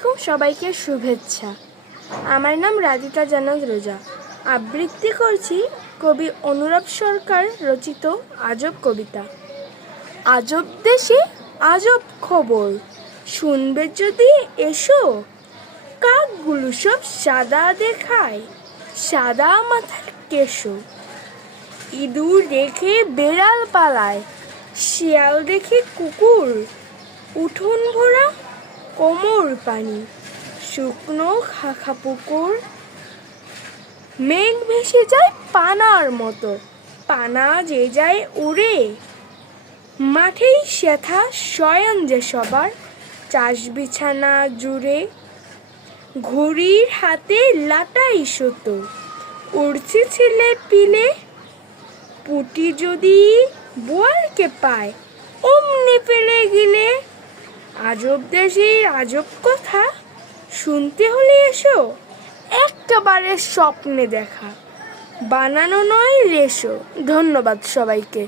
আলাইকুম, সবাইকে শুভেচ্ছা। আমার নাম রাজিতা জান্নাত রোজা। আবৃত্তি করছি কবি অনুরাগ সরকার রচিত আজব কবিতা। আজব দেশে আজব খবর, শুনবে যদি এসো। কাকগুলো সব সাদা দেখায়, সাদা মাথার কেশো। ইঁদুর দেখে বেড়াল পালায়, শিয়াল দেখে কুকুর। উঠোন ভরা কোমর পানি, শুকনো খাখা পুকুর। মেঘ ভেসে যায় পানার মতো, পানা যে যায় উড়ে। মাঠেই সেথা শয়ন যে সবার, চাষ বিছানা জুড়ে। ঘুড়ির হাতে লাটাই সুতো, উড়ছে ছেলে পিলে। পুটি যদি বোয়ালকে পায়, অমনি পেলে গিলে। আজব দেশের আজব কথা, শুনতে হলে এসো। একেবারে স্বপ্নে দেখা, বানানো নয় রেশো। ধন্যবাদ সবাইকে।